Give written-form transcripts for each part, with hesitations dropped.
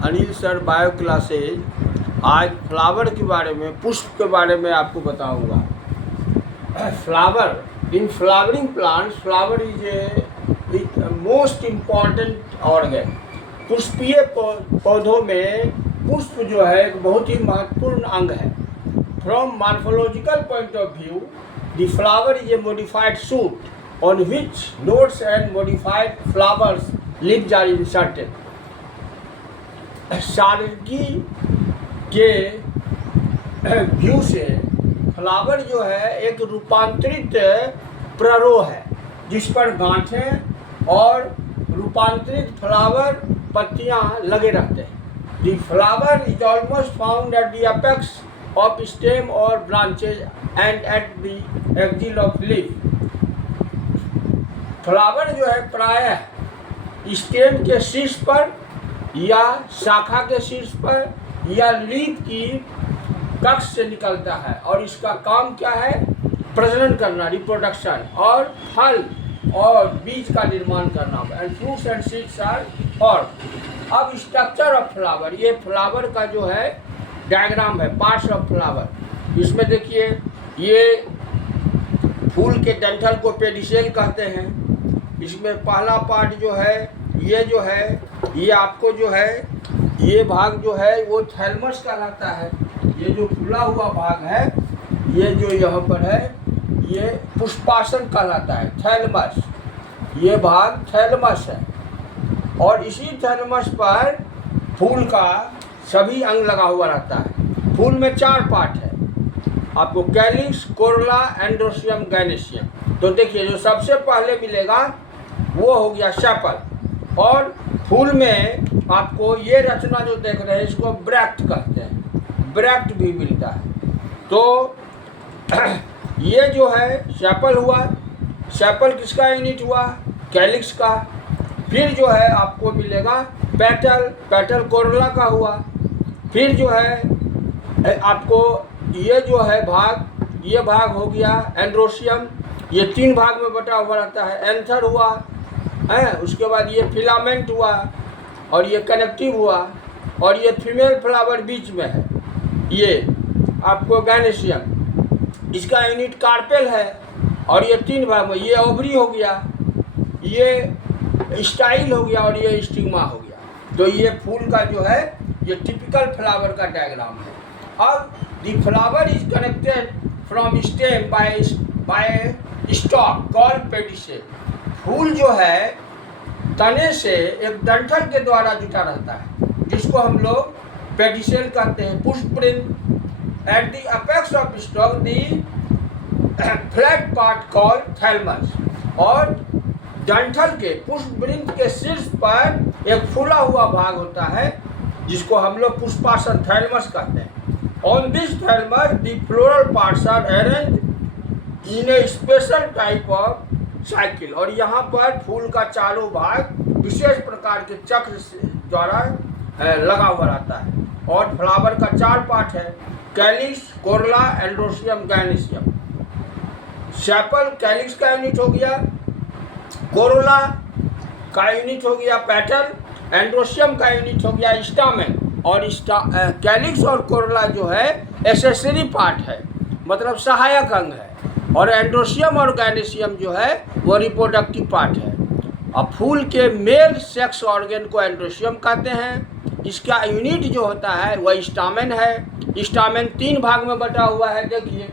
Anil sir bio classes. आज flower के बारे में, पुष्प के बारे में आपको बताऊंगा। Flower in flowering plants, flower is a most important organ. पुष्पीय पौधों में पुष्प जो है एक बहुत ही महत्वपूर्ण अंग है। From morphological point of view, the flower is a modified shoot on which nodes and modified flowers leaves are inserted. शारीरिकी के व्यू से फ्लावर जो है एक रूपांतरित प्ररोह है, जिस पर गांठें और रूपांतरित फ्लावर पत्तियां लगे रहते हैं। The flower is almost found at the apex of stem और branches and at the axil of leaf. Flower जो है प्रायः स्टेम के शीर्ष पर या शाखा के शीर्ष पर या लीफ की कक्ष से निकलता है, और इसका काम क्या है? प्रजनन करना, रिप्रोडक्शन, और फल और बीज का निर्माण करना। And fruits and seeds are formed. अब स्ट्रक्चर ऑफ फ्लावर, ये फ्लावर का जो है डायग्राम है, पार्ट्स ऑफ फ्लावर। इसमें देखिए, ये फूल के डंठल को पेडिसेल कहते हैं। इसमें पहला पार्ट जो है, ये आपको जो है, ये भाग जो है वो थैलमस कहलाता है। ये जो फूला हुआ भाग है, ये जो यहाँ पर है, ये पुष्पासन कहलाता है, थैलमस। ये भाग थैलमस है, और इसी थैलमस पर फूल का सभी अंग लगा हुआ रहता है। फूल में 4 पार्ट है आपको, कैलिक्स, कोरोला, एंड्रोसियम, गैनेशियम। तो देखिए, जो सबसे पहले मिलेगा वो हो गया सेपल, और फूल में आपको ये रचना जो देख रहे हैं, इसको ब्रैक्ट कहते हैं, ब्रैक्ट भी मिलता है। तो ये जो है सेपल हुआ। सेपल किसका यूनिट हुआ? कैलिक्स का। फिर जो है आपको मिलेगा पेटल, पेटल कोरोला का हुआ। फिर जो है आपको ये जो है भाग, ये भाग हो गया एंड्रोसियम, ये 3 भाग में बटा हुआ रहता है। एंथर हुआ है, उसके बाद ये फिलामेंट हुआ, और ये कनेक्टिव हुआ, और ये फीमेल फ्लावर बीच में है, ये आपको गैनेशियम। इसका यूनिट कार्पेल है, और ये 3 भाग में, ये ओवरी हो गया, ये स्टाइल हो गया, और ये स्टिग्मा हो गया। तो ये फूल का जो है ये टिपिकल फ्लावर का डायग्राम है। अब the flower is connected from stem by stalk called pedicel. फूल जो है तने से एक डंठल के द्वारा जुटा रहता है, जिसको हम लोग पेडिसेल कहते हैं, पुष्पवृंत। At the apex of stalk the flat part called thalamus. और डंठल के, पुष्पवृंत के शीर्ष पर एक फूला हुआ भाग होता है, जिसको हम लोग पुष्पासन, थैलमस कहते हैं। On this thalamus the floral parts are arranged in a special type of cycle. और यहाँ पर फूल का चारों भाग विशेष प्रकार के चक्र द्वारा लगा हुआ रहता है। और फ्लावर का 4 पार्ट है, calyx, corolla, androecium, gynoecium. Sepal calyx का यूनिट हो गया, कोरोला का यूनिट हो गया पेटल, एंड्रोसियम का यूनिट हो गया स्टामेन, और कैलिक्स और कोरोला जो है एसेसरी पार्ट है, मतलब सहायक अंग है, और एंड्रोसियम और गैनेशियम जो है वो रिप्रोडक्टिव पार्ट है। अब फूल के मेल सेक्स ऑर्गन को एंड्रोसियम कहते हैं। इसका यूनिट जो होता है वह स्टामेन है। स्टामेन 3 भाग में बटा हुआ है। देखिए,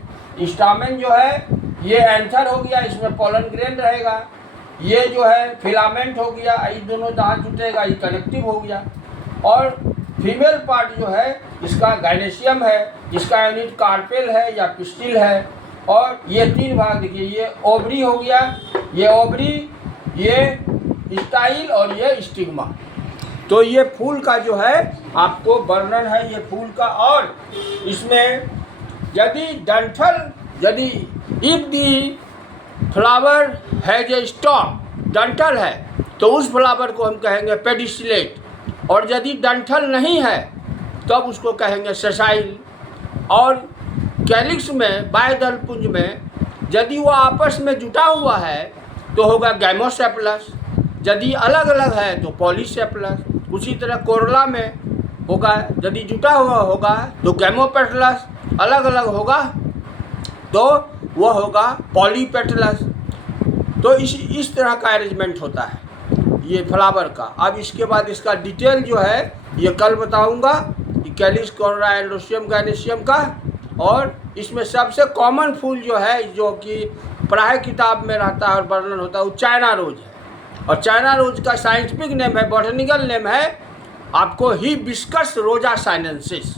स्टामेन जो है ये एंथर हो गया, इसमें पोलन ग्रेन रहेगा। ये जो है फिलामेंट हो गया, ये दोनों जहाँ जुटेगा ये कनेक्टिव हो गया। और फीमेल पार्ट जो है इसका गैनेशियम है, जिसका यूनिट कार्पेल है या पिस्टिल है। और ये 3 भाग देखिए, ये ओवरी हो गया, ये ओवरी, ये स्टाइल, और ये स्टिग्मा। तो ये फूल का जो है आपको वर्णन है ये फूल का। और इसमें यदि if the flower has a stock, डंठल है, तो उस फ्लावर को हम कहेंगे पेडिसिलेट। और यदि डंठल नहीं है तब उसको कहेंगे सेसाइल। और कैलिक्स में, बाह्यदल पुंज में, यदि वो आपस में जुटा हुआ है तो होगा गैमोसेप्लस, यदि अलग अलग है तो पॉलीसेप्लस। उसी तरह कोरोला में होगा, यदि जुटा हुआ होगा तो गैमोपेटलस, अलग अलग होगा तो वह होगा पॉलीपेटलस। तो इस तरह का अरेंजमेंट होता है ये फ्लावर का। अब इसके बाद इसका डिटेल जो है ये कल बताऊंगा कि कैलिस कोर्रा एंड्रोसियम गैनेशियम का। और इसमें सबसे कॉमन फूल जो है जो कि प्राय किताब में रहता है और वर्णन होता है वो चाइना रोज है। और चाइना रोज का साइंटिफिक नेम है, बॉटनिकल नेम है आपको हिबिस्कस रोजा साइनेंसिस।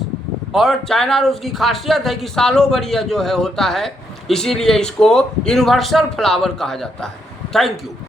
और चाइना रोज की खासियत है कि सालों भर यह जो है होता है, इसीलिए इसको यूनिवर्सल फ्लावर कहा जाता है। Thank you.